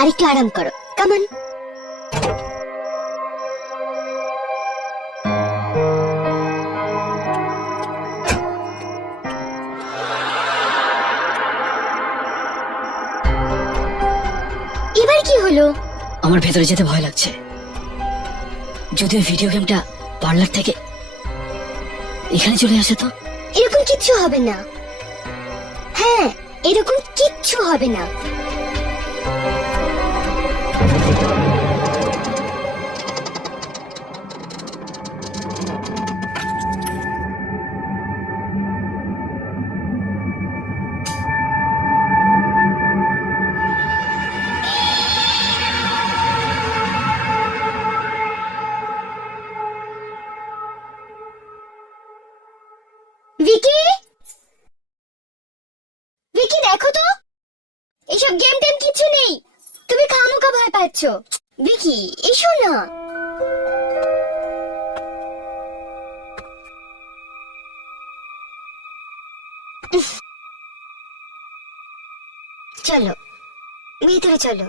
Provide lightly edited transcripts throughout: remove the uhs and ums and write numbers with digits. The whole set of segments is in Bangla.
আর একটু আরাম করো, কামান। এবার কি হলো? আমার ভেতরে যেতে ভয় লাগছে। যদি ওই ভিডিও গেমটা পার্লার থেকে এখানে চলে আসে তো? এরকম কিচ্ছু হবে না। হ্যাঁ, এরকম কিচ্ছু হবে না। ভিকি, ভিকি দেখো তো, এসব গেম টেম কিছু নেই। তুমি খামোকা ভয় পাচ্ছ। ভিকি এসো না। চলো ভিতরে চলো।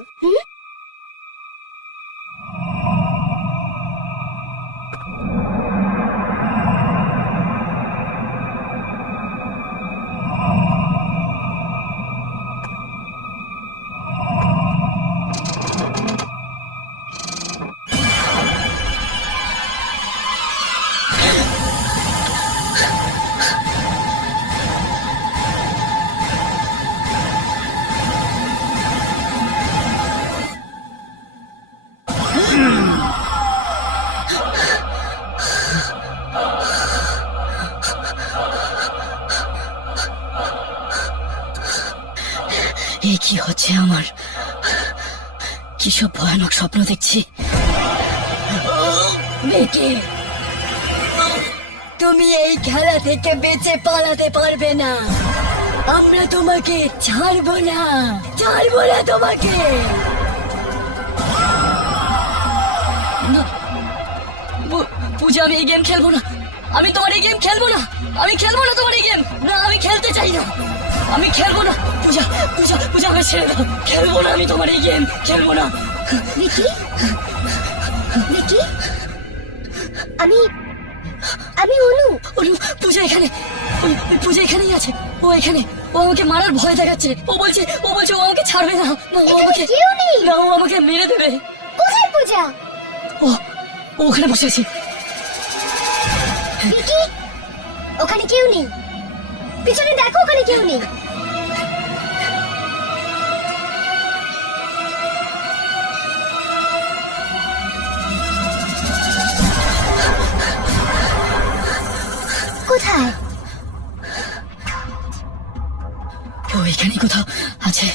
এই কি হচ্ছে আমার? কি সব ভয়ানক স্বপ্ন দেখছি। মেয়েকে, তুমি এই খেলা থেকে বেঁচে পালাতে পারবে না। আমরা তোমাকে ছাড়বো না, ছাড়বো না তোমাকে। না, পূজা, আমি এই গেম খেলবো না। আমি তোমার এই গেম খেলবো না। আমি খেলবো না তোমার এই গেম। না, আমি খেলতে চাই না। আমি খেলবো না। পূজা, পূজা, পূজা, আমি ছেড়ে দাও। খেলবো না আমি তোমার এই গেম, খেলবো না। ভিকি, ভিকি, আমি আমি অনু। অনু, পূজা এখানে। ওই পূজা এখানেই আছে। ও এখানে। ও আমাকে মারার ভয় দেখাচ্ছে। ও বলছে ও আমাকে ছাড়বে না। না, ও আমাকে কেউ নেই। না, ও আমাকে মেরে দেবে। কোথায় পূজা? ও ও ওখানে বসে আছে। ভিকি, ওখানে কেউ নেই। পিছনে দেখো, ওখানে কেউ নেই। কোথায়? ও এখানেই কোথাও আছে।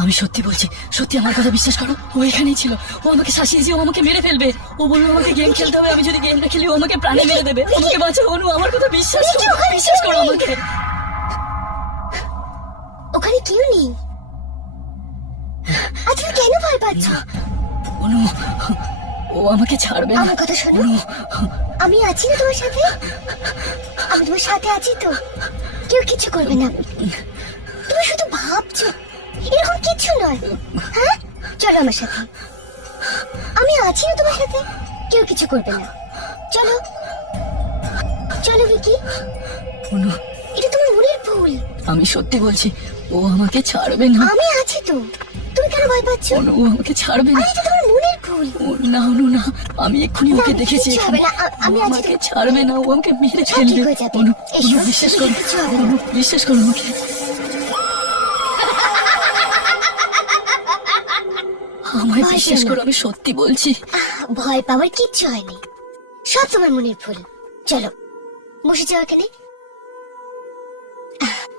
আমি সত্যি বলছি, সত্যি আমার কথা বিশ্বাস করো। ও এখানেই ছিল। ও আমাকে শাসিয়েছে। ও আমাকে মেরে ফেলবে। ও বললো আমাকে গেম খেলতে হবে। আমি যদি গেম না খেলি ও আমাকে প্রাণে মেরে দেবে। আমাকে বাঁচাও অনু, আমার কথা বিশ্বাস করো, বিশ্বাস করো আমাকে। ওখানে কেউ নেই। আর তুমি কেন ভয় পাচ্ছ? অনু, ও আমাকে ছাড়বে না। আমার কথা শোনো। অনু, আমি আছি না তোমার সাথে? আমি তোমার সাথে আছি তো। কেউ কিছু করবে না। তুমি শুধু ভাবছো, এরকম কিছু নয়। হ্যাঁ, চলো আমার সাথে। আমি আছি না তোমার সাথে। কেউ কিছু করবে না। চলো চলো ভিকি। অনু, এটা তোমার মনের ভুল। আমি সত্যি বলছি, ও আমাকে ছাড়বে না। আমি আছি তো। তুমি কেন ভয় পাচ্ছ? অনু, ও আমাকে ছাড়বে না। এটা তোমার মনের ভুল। না অনু, না, আমি এক্ষুনি ওকে দেখেছি কিচ্ছু এখানে। হবে না। আমি ও আছি আমাকে তো। ছাড়বে না। ও আমাকে মেরে সব ঠিক ফেলবে। হয়ে যাবে। অনু, এসো, অনু, বিশ্বাস করো। কিচ্ছু হবে না। অনু, বিশ্বাস করো আমাকে। আমায় ভয় বিশ্বাস পেও না। করো, আমি সত্যি বলছি। ভয় পাওয়ার কিচ্ছু হয়নি। সব তোমার মনের ভুল। চলো বসে যাও এখানে।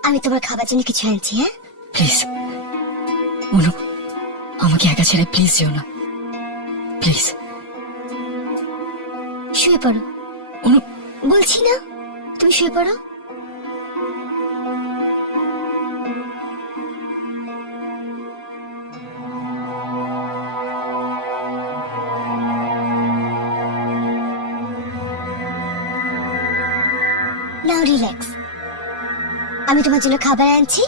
আমি তোমার খাবার জন্য কিছু আনছি। হ্যাঁ, প্লিজ অনু, আমাকে একা ছেড়ে প্লিজ যেও না, প্লিজ। শুয়ে পড়ো। অনু, বলছি না, তুমি শুয়ে পড়ো। নাও রিল্যাক্স। আমি তোমার জন্য খাবার আনছি।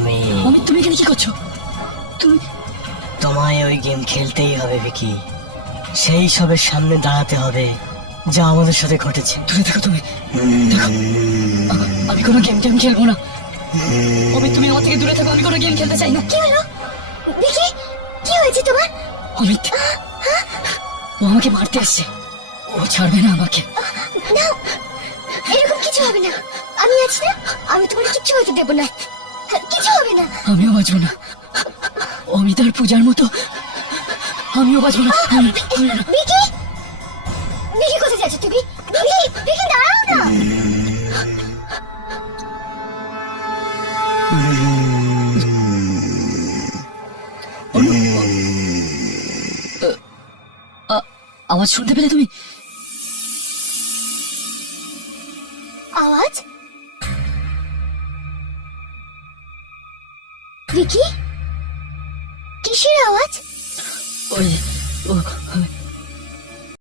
আমি অমিত তুমি এখানে কি করছো? তুমি তোমায় ওই গেম খেলতেই হবে ভিকি, সেই সবের সামনে দাঁড়াতে হবে যা আমাদের সাথে ঘটেছে। দূরে দেখো তুমি, দেখো আমি কোনো গেম টেম খেলবো না। অমিত তুমি আমার থেকে দূরে থাকো, আমি কোনো গেম খেলতে চাই না। কি হলো ভিকি? কি হয়েছে তোমার? অমিত ও আমাকে মারতে আসছে, ও ছাড়বে না আমাকে। না, এরকম কিছু হবে না, আমি আছি না, আমি তোমার কিচ্ছু হতে দেবো না, কিছু হবে না। আমিও বাঁচবো না, অমিত আর পূজার মতো আমিও বাঁচবো না। ভিকি, ভিকি কোথায় যাচ্ছ তুমি? ভিকি, ভিকি দাঁড়াও না। আওয়াজ শুনতে পেলে তুমি? আওয়াজ? ভিকি, কিসের আওয়াজ? ওই ও